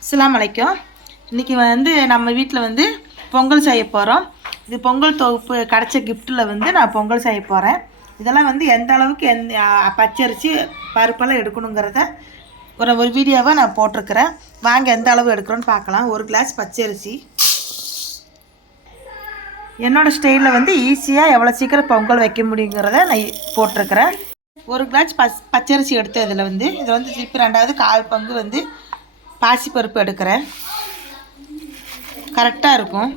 அஸ்ஸலாமு அலைக்கும். இன்றைக்கி வந்து நம்ம வீட்டில் வந்து பொங்கல் செய்ய போகிறோம். இது பொங்கல் தொகுப்பு கிடச்ச கிஃப்ட்டில் வந்து நான் பொங்கல் செய்ய போகிறேன். இதெல்லாம் வந்து எந்த அளவுக்கு பச்சரிசி பருப்பெல்லாம் எடுக்கணுங்கிறத ஒரு வீடியோவாக நான் போட்டிருக்கிறேன். வாங்க எந்த அளவு எடுக்கிறோன்னு பார்க்கலாம். ஒரு கிளாஸ் பச்சரிசி. என்னோடய ஸ்டைலில் வந்து ஈஸியாக எவ்வளோ சீக்கிரம் பொங்கல் வைக்க முடியுங்கிறத நான் போட்டிருக்கிறேன். ஒரு கிளாஸ் பச்சரிசி எடுத்து இதில் வந்து திருப்பி ரெண்டாவது 1/4 பங்கு வந்து பாசிப்பருப்பு எடுக்கிறேன். கரெக்டாக இருக்கும்.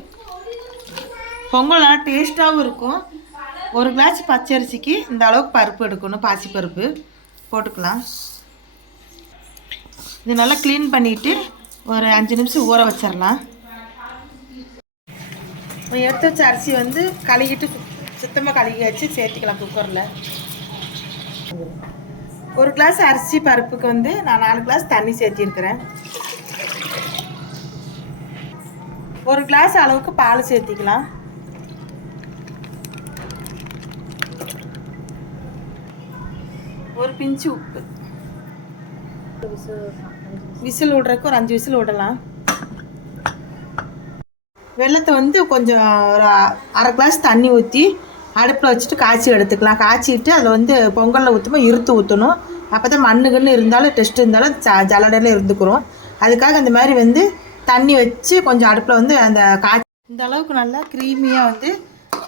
பொங்கல் நல்லா டேஸ்ட்டாகவும் இருக்கும். ஒரு கிளாஸ் பச்சரிசிக்கு இந்த அளவுக்கு பருப்பு எடுக்கணும். பாசிப்பருப்பு போட்டுக்கலாம். இது நல்லா க்ளீன் பண்ணிவிட்டு ஒரு 5 நிமிஷம் ஊற வச்சிடலாம். எடுத்து வச்ச அரிசி வந்து கழுகிட்டு சுத்தமாக கழுகி வச்சு சேர்த்துக்கலாம் குக்கரில். ஒரு கிளாஸ் அரிசி பருப்புக்கு வந்து நான் 4 கிளாஸ் தண்ணி சேர்த்திருக்கிறேன். ஒரு கிளாஸ் அளவுக்கு பால் சேர்த்திக்கலாம். ஒரு பிஞ்சு உப்பு. விசில் விடுறதுக்கு ஒரு 5 விசில் விடலாம். வெல்லத்தை வந்து கொஞ்சம் ஒரு 1/2 கிளாஸ் தண்ணி ஊற்றி அடுப்பில் வச்சுட்டு காய்ச்சி எடுத்துக்கலாம். காய்ச்சிட்டு அதில் வந்து பொங்கலில் ஊற்றும்போது இருத்து ஊற்றணும். அப்போ தான் மண்ணுகன்னு இருந்தாலும் டெஸ்ட் இருந்தாலும் ஜலடையில் இருந்துக்கிறோம். அதுக்காக இந்த மாதிரி வந்து தண்ணி வச்சு கொஞ்சம் அடுப்பில் வந்து அந்த இந்த அளவுக்கு நல்லா க்ரீமியாக வந்து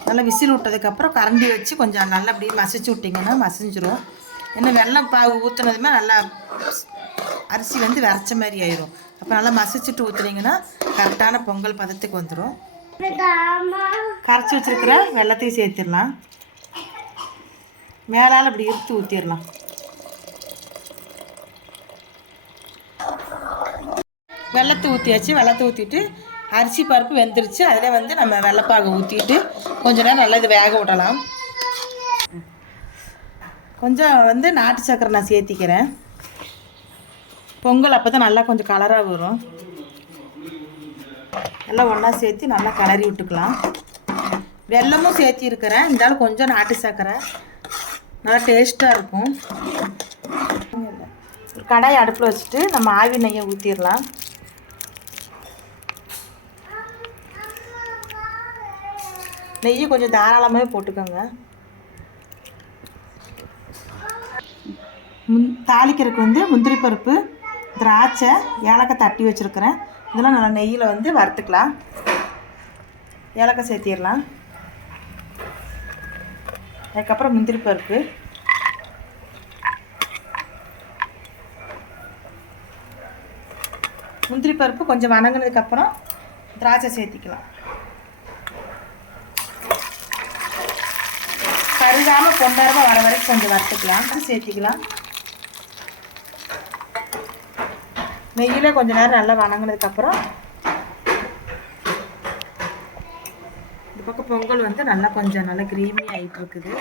நல்லா விசில் விட்டதுக்கப்புறம் கரண்டி வச்சு கொஞ்சம் நல்லா அப்படியே மசிச்சு விட்டிங்கன்னா மசிஞ்சிரும். ஏன்னா வெல்லம் பாகு ஊற்றுனதுமே நல்லா அரிசி வந்து விரைச்ச மாதிரி ஆயிரும். அப்போ நல்லா மசிச்சுட்டு ஊற்றுனீங்கன்னா கரெக்டான பொங்கல் பதத்துக்கு வந்துடும். கரைச்சி வச்சுருக்கிற வெல்லத்தையும் சேர்த்துடலாம். மேலால் அப்படி இருத்து ஊற்றிடலாம். வெல்லத்தை ஊற்றியாச்சு. வெல்லத்தை ஊற்றிட்டு அரிசி பருப்பு வெந்துருச்சு. அதில் வந்து நம்ம வெள்ளைப்பாகு ஊற்றிட்டு கொஞ்ச நேரம் நல்லா இது வேக விடலாம். கொஞ்சம் வந்து நாட்டு சக்கரை நான் சேர்த்திக்கிறேன். பொங்கல் அப்போ தான் நல்லா கொஞ்சம் கலராக வரும். எல்லாம் ஒன்றா சேர்த்து நல்லா கிளறி விட்டுக்கலாம். வெல்லமும் சேர்த்திருக்கிறேன். இருந்தாலும் கொஞ்சம் நாட்டு சக்கரை நல்லா டேஸ்ட்டாக இருக்கும். ஒரு கடாயை அடுப்பில் வச்சுட்டு நம்ம ஆவி நெய்யை ஊற்றிடலாம். நெய்யை கொஞ்சம் தாராளமாகவே போட்டுக்கோங்க. தாளிக்கிறதுக்கு வந்து முந்திரி பருப்பு, திராட்சை, ஏலக்காய் தட்டி வச்சுருக்கிறேன். இதெல்லாம் நல்லா நெய்யில் வந்து வறுத்துக்கலாம். ஏலக்காய் சேர்த்திடலாம். அதுக்கப்புறம் முந்திரி பருப்பு, கொஞ்சம் வணங்கினதுக்கப்புறம் திராட்சை சேர்த்திக்கலாம். கருகாமல் பொன்னரமாக வர வரைக்கும் கொஞ்சம் வறுத்துக்கலாம். சேர்த்திக்கலாம். நெய்யில் கொஞ்சம் நேரம் நல்லா வணங்கினதுக்கப்புறம் இந்த பக்கம் பொங்கல் வந்து நல்லா கொஞ்சம் நல்லா க்ரீமி ஆகிட்டு இருக்குது.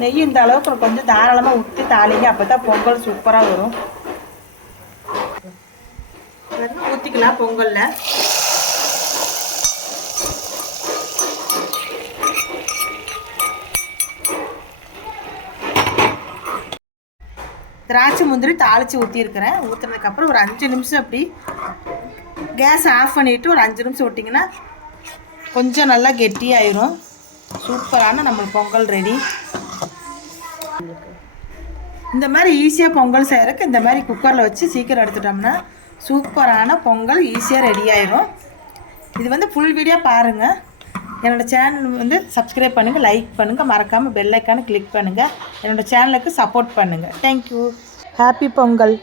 நெய் இந்த அளவுக்கு கொஞ்சம் தாராளமாக ஊற்றி தாளிங்க. அப்போ தான் பொங்கல் சூப்பராக வரும். ஊற்றிக்கலாம் பொங்கலில். திராட்சை முந்திரி தாளித்து ஊற்றிருக்கிறேன். ஊற்றுனதுக்கப்புறம் ஒரு 5 நிமிஷம் அப்படி கேஸ் ஆஃப் பண்ணிவிட்டு ஒரு 5 நிமிஷம் விட்டிங்கன்னா கொஞ்சம் நல்லா கெட்டியாயிரும். சூப்பரான நம்ம பொங்கல் ரெடி. இந்த மாதிரி ஈஸியாக பொங்கல் செய்கிறதுக்கு இந்த மாதிரி குக்கரில் வச்சு சீக்கிரம் எடுத்துட்டோம்னா சூப்பரான பொங்கல் ஈஸியாக ரெடி ஆயிரும். இது வந்து ஃபுல் வீடியோ பாருங்கள். என்னோடய சேனல் வந்து சப்ஸ்கிரைப் பண்ணுங்கள், லைக் பண்ணுங்கள், மறக்காமல் பெல் ஐக்கானை கிளிக் பண்ணுங்கள். என்னோடய சேனலுக்கு சப்போர்ட் பண்ணுங்கள். தேங்க்யூ. ஹாப்பி பொங்கல்.